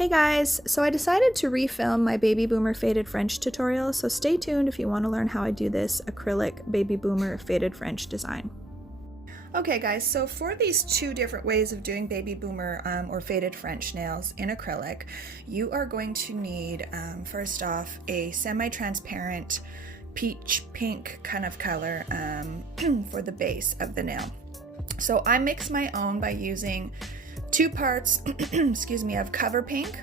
Hey guys, so I decided to refilm my Baby Boomer Faded French tutorial, so stay tuned if you want to learn how I do this acrylic Baby Boomer Faded French design. Okay guys, so for these two different ways of doing Baby Boomer or Faded French nails in acrylic, you are going to need, first off, a semi-transparent peach pink kind of color for the base of the nail. So I mix my own by using 2 parts excuse me, of cover pink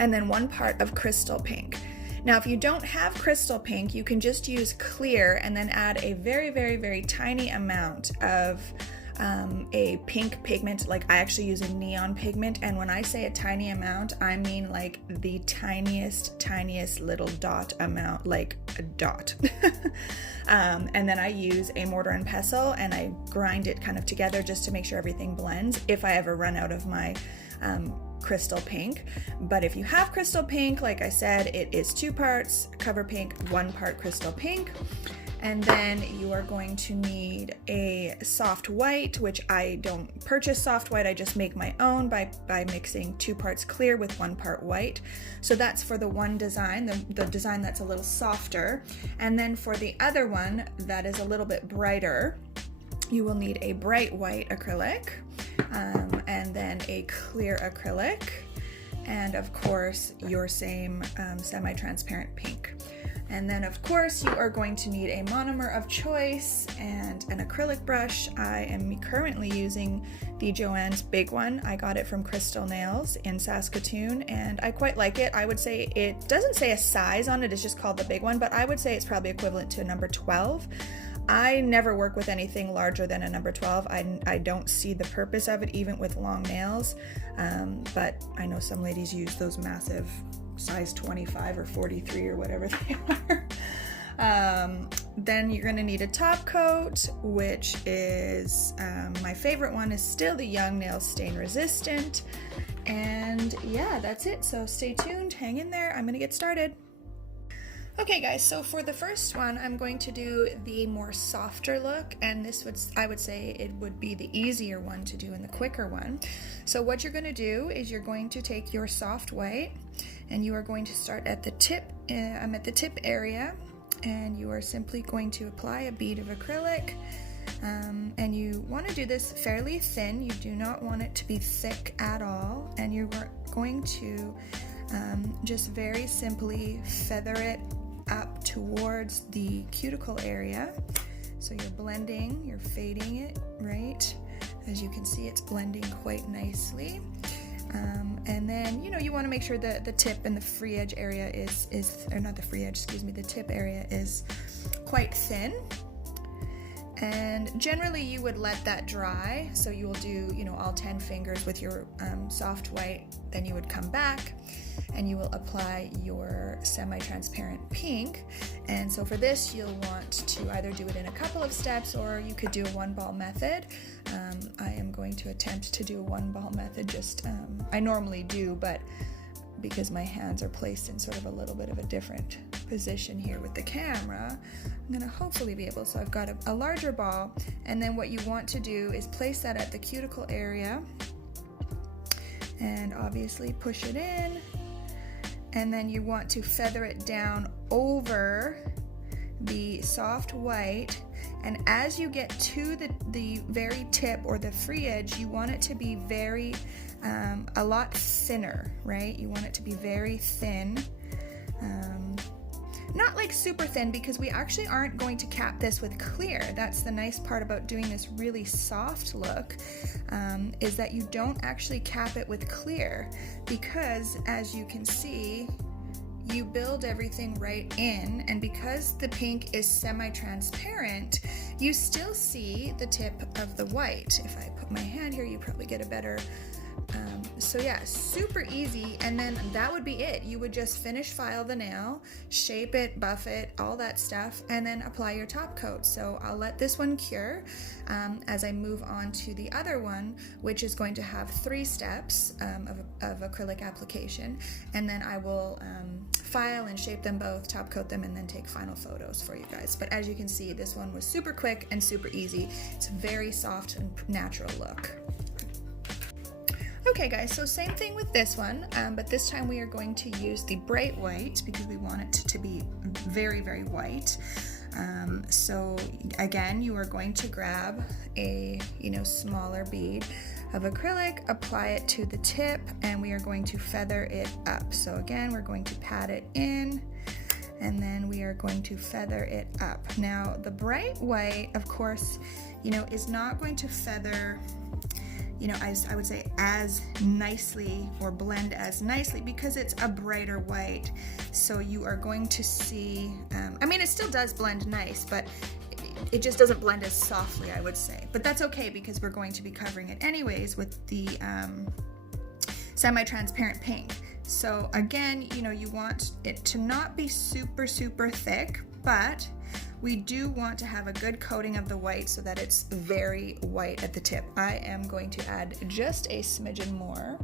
and then 1 part of crystal pink. Now if you don't have crystal pink, you can just use clear and then add a very tiny amount of a pink pigment. Like I actually use a neon pigment, and when I say a tiny amount, I mean like the tiniest little dot amount, like a dot. And then I use a mortar and pestle and I grind it kind of together just to make sure everything blends if I ever run out of my crystal pink. But if you have crystal pink, like I said, it is 2 parts cover pink, 1 part crystal pink. And then you are going to need a soft white, which I don't purchase soft white, I just make my own by mixing 2 parts clear with 1 part white. So that's for the one design, the design that's a little softer. And then for the other one that is a little bit brighter, you will need a bright white acrylic, and then a clear acrylic, and of course your same semi-transparent pink. And then of course you are going to need a monomer of choice and an acrylic brush. I am currently using the JOHENS big one. I got it from Crystal Nails in Saskatoon and I quite like it. I would say it doesn't say a size on it, it's just called the big one, but I would say it's probably equivalent to a number 12. I never work with anything larger than a number 12. I don't see the purpose of it even with long nails, but I know some ladies use those massive size 25 or 43 or whatever they are. Then you're going to need a top coat, which is my favorite one is still the Young Nails stain resistant. And yeah, that's it. So stay tuned, hang in there. I'm going to get started. Okay guys, so for the first one, I'm going to do the more softer look, and I would say it would be the easier one to do and the quicker one. So what you're going to do is you're going to take your soft white and you are going to start at the tip. I'm at the tip area, and you are simply going to apply a bead of acrylic, and you want to do this fairly thin. You do not want it to be thick at all, and you are going to just very simply feather it up towards the cuticle area. So you're blending, you're fading it, right? As you can see, it's blending quite nicely. And then, you want to make sure that the tip and the free edge area or not the free edge, excuse me, the tip area is quite thin. And generally you would let that dry. So you will do, all 10 fingers with your soft white, then you would come back and you will apply your semi-transparent pink. And so for this, you'll want to either do it in a couple of steps, or you could do a 1-ball method. I am going to attempt to do a 1-ball method, I normally do, but because my hands are placed in sort of a little bit of a different position here with the camera, I'm gonna hopefully be able, so I've got a larger ball, and then what you want to do is place that at the cuticle area, and obviously push it in, and then you want to feather it down over the soft white, and as you get to the very tip or the free edge, you want it to be very a lot thinner, right? You want it to be very thin, not like super thin, because we actually aren't going to cap this with clear. That's the nice part about doing this really soft look, is that you don't actually cap it with clear, because as you can see, you build everything right in, and because the pink is semi-transparent, you still see the tip of the white. If I put my hand here, you probably get a better so yeah, super easy. And then that would be it. You would just finish file the nail, shape it, buff it, all that stuff, and then apply your top coat. So I'll let this one cure as I move on to the other one, which is going to have 3 steps of acrylic application, and then I will file and shape them both, top coat them, and then take final photos for you guys. But as you can see, this one was super quick and super easy. It's a very soft and natural look. Okay guys, so same thing with this one, but this time we are going to use the bright white because we want it to be very, very white. So again, you are going to grab a, smaller bead of acrylic, apply it to the tip, and we are going to feather it up. So again, we're going to pat it in, and then we are going to feather it up. Now, the bright white, of course, is not going to feather, as I would say, as nicely or blend as nicely because it's a brighter white. So you are going to see, it still does blend nice, but it just doesn't blend as softly, I would say. But that's okay because we're going to be covering it anyways with the semi-transparent pink. So again, you want it to not be super, super thick, but we do want to have a good coating of the white so that it's very white at the tip. I am going to add just a smidgen more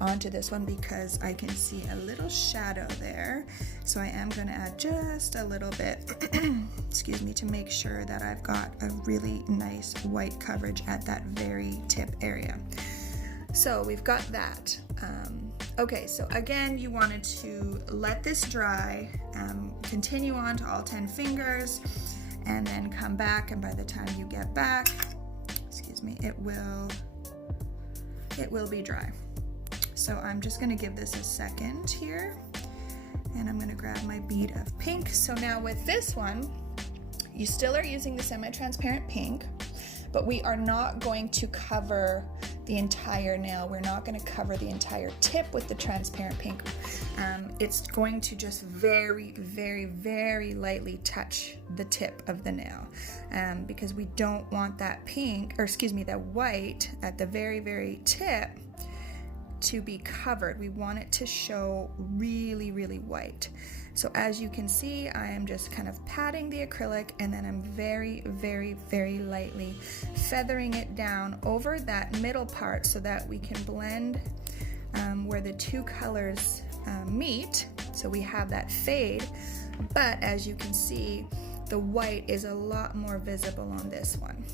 onto this one because I can see a little shadow there. So I am going to add just a little bit, excuse me, to make sure that I've got a really nice white coverage at that very tip area. So we've got that. Okay, so again, you wanted to let this dry, continue on to all 10 fingers, and then come back, and by the time you get back, excuse me, it will be dry. So I'm just gonna give this a second here, and I'm gonna grab my bead of pink. So now with this one, you still are using the semi-transparent pink, but we are not going to cover the entire nail. We're not going to cover the entire tip with the transparent pink. It's going to just very, very, very lightly touch the tip of the nail because we don't want that pink, or excuse me, that white at the very, very tip to be covered. We want it to show really, really white. So as you can see, I am just kind of patting the acrylic, and then I'm very, very, very lightly feathering it down over that middle part so that we can blend where the two colors meet. So we have that fade, but as you can see, the white is a lot more visible on this one.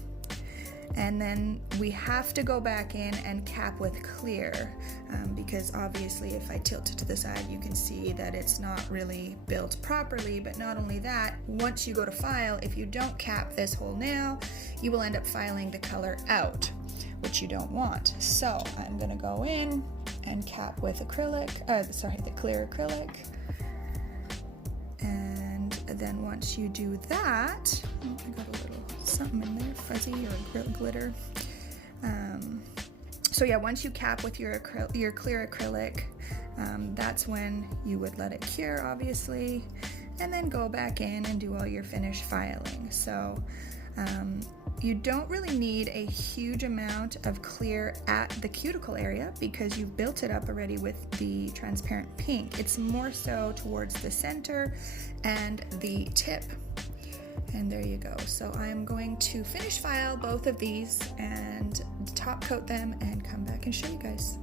And then we have to go back in and cap with clear because obviously if I tilt it to the side, you can see that it's not really built properly. But not only that, once you go to file, if you don't cap this whole nail, you will end up filing the color out, which you don't want. So I'm gonna go in and cap with acrylic, the clear acrylic. And then once you do that, oh, I got a little something in there, fuzzy or glitter. So yeah, once you cap with your clear acrylic, that's when you would let it cure, obviously, and then go back in and do all your finish filing. So you don't really need a huge amount of clear at the cuticle area because you've built it up already with the transparent pink. It's more so towards the center and the tip. And there you go. So I'm going to finish file both of these and top coat them and come back and show you guys.